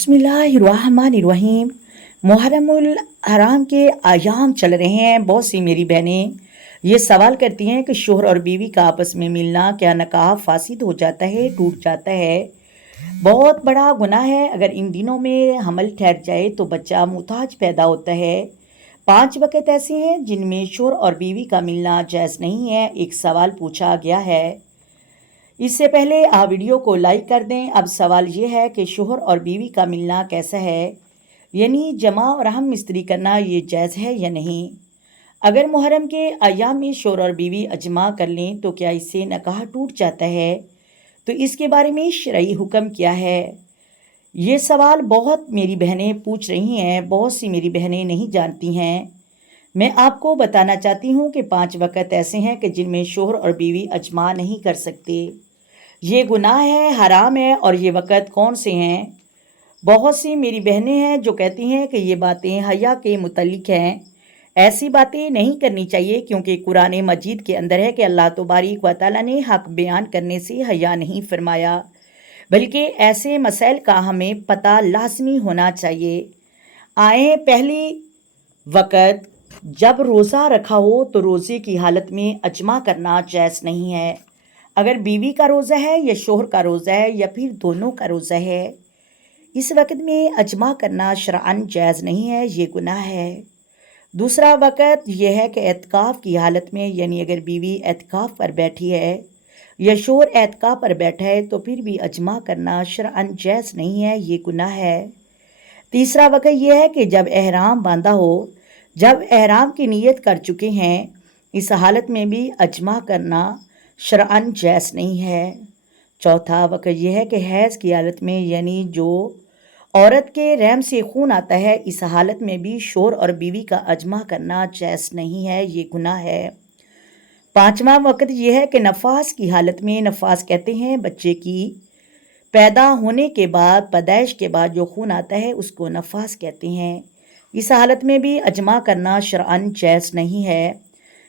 बिस्मिल्लाहिर्रहमानिर्रहीम। मुहर्रमुल हराम के अयाम चल रहे हैं। बहुत सी मेरी बहनें ये सवाल करती हैं कि शोहर और बीवी का आपस में मिलना क्या निकाह फासिद हो जाता है, टूट जाता है। बहुत बड़ा गुनाह है। अगर इन दिनों में हमल ठहर जाए तो बच्चा मुहताज पैदा होता है। 5 वक़्त ऐसे हैं जिनमें शोहर और बीवी का मिलना जायज़ नहीं है। एक सवाल पूछा गया है। इससे पहले आप वीडियो को लाइक कर दें। अब सवाल ये है कि शोहर और बीवी का मिलना कैसा है, यानी जमा और हम मिस्त्री करना ये जायज़ है या नहीं। अगर मुहर्रम के अय्याम में शोहर और बीवी अजमा कर लें तो क्या इससे निकाह टूट जाता है, तो इसके बारे में शरई हुक्म क्या है। ये सवाल बहुत मेरी बहनें पूछ रही हैं। बहुत सी मेरी बहनें नहीं जानती हैं। मैं आपको बताना चाहती हूँ कि 5 वक़्त ऐसे हैं कि जिनमें शोहर और बीवी अजमा नहीं कर सकते। ये गुनाह है, हराम है। और ये वक़्त कौन से हैं? बहुत सी मेरी बहनें हैं जो कहती हैं कि ये बातें हया के मुतल्लिक हैं। ऐसी बातें नहीं करनी चाहिए, क्योंकि कुरान मजीद के अंदर है कि अल्लाह तबारक व तआला ने हक़ बयान करने से हया नहीं फरमाया, बल्कि ऐसे मसाइल का हमें पता लाजमी होना चाहिए। आए पहली वक़्त जब रोज़ा रखा हो तो रोज़े की हालत में अजमा करना जायज़ नहीं है। अगर बीवी का रोज़ा है या शोहर का रोज़ा है या फिर दोनों का रोज़ा है, इस वक़्त में अजमा करना शरअन जायज़ नहीं है, ये गुनाह है। दूसरा वक़्त यह है कि एतकाफ़ की हालत में, यानी अगर बीवी एतकाफ़ पर बैठी है या शोहर एतकाफ़ पर बैठा है तो फिर भी अजमा करना शरअन जायज़ नहीं है, ये गुनाह है। तीसरा वक़्त यह है कि जब एहराम बांधा हो, जब एहराम की नीयत कर चुके हैं, इस हालत में भी अजमा करना शरअन जायज़ नहीं है। चौथा वक़्त यह है कि हैज़ की हालत में, यानी जो औरत के रहम से खून आता है, इस हालत में भी शोहर और बीवी का अजमा करना जायज़ नहीं है, ये गुनाह है। पाँचवा वक़्त यह है कि नफास की हालत में, नफास कहते हैं बच्चे की पैदा होने के बाद, पैदाइश के बाद जो खून आता है उसको नफास कहते हैं। इस हालत में भी अजमा करना शरअन जायज़ नहीं है।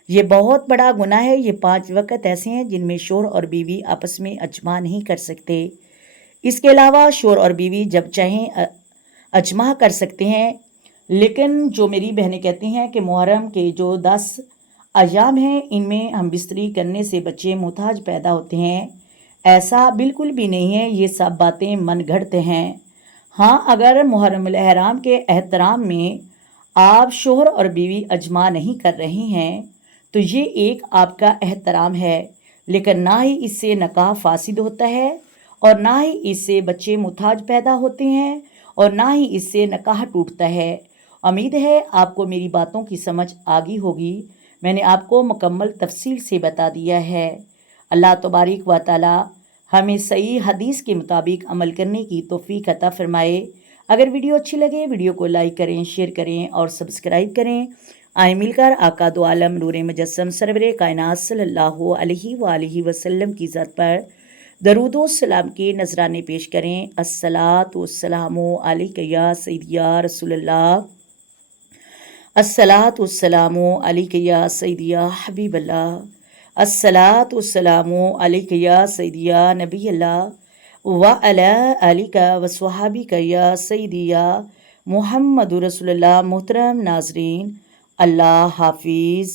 ये बहुत बड़ा गुनाह है। ये 5 वक़्त ऐसे हैं जिनमें शोहर और बीवी आपस में अजमा नहीं कर सकते। इसके अलावा शोहर और बीवी जब चाहें अजमा कर सकते हैं। लेकिन जो मेरी बहनें कहती हैं कि मुहर्रम के जो 10 अय्याम हैं, इनमें हम बिस्तरी करने से बच्चे मुहताज पैदा होते हैं, ऐसा बिल्कुल भी नहीं है। ये सब बातें मनगढ़ंत हैं। हाँ, अगर मुहर्रमुल एहराम के एहतराम में आप शोहर और बीवी अजमा नहीं कर रहे हैं तो ये एक आपका एहतराम है, लेकिन ना ही इससे निकाह फासिद होता है और ना ही इससे बच्चे मुहताज पैदा होते हैं और ना ही इससे निकाह टूटता है। उम्मीद है आपको मेरी बातों की समझ आ गई होगी। मैंने आपको मुकम्मल तफसील से बता दिया है। अल्लाह तबारक व तआला हमें सही हदीस के मुताबिक अमल करने की तौफीक अता फरमाए। अगर वीडियो अच्छी लगे, वीडियो को लाइक करें, शेयर करें और सब्सक्राइब करें। आए मिलकर आका दो आलम नूर मुजस्सम सरवरे कायनात सल्लल्लाहु अलैहि वसल्लम की ज़ात पर दरूदो सलाम के नजराने पेश करें। अस्सलातु वस्सलामु अलैका या सय्यदी या रसूलल्लाह, अस्सलातु वस्सलामु अलैका या सय्यदी या हबीबल्लाह, अस्सलातु वस्सलामु अलैका या सय्यदी या नबीयल्लाह व अला आलिका व स्वहाबिका या सय्यदी या मुहम्मदुर रसूलुल्लाह। मोहतरम नाज़रीन, अल्लाह हाफिज़।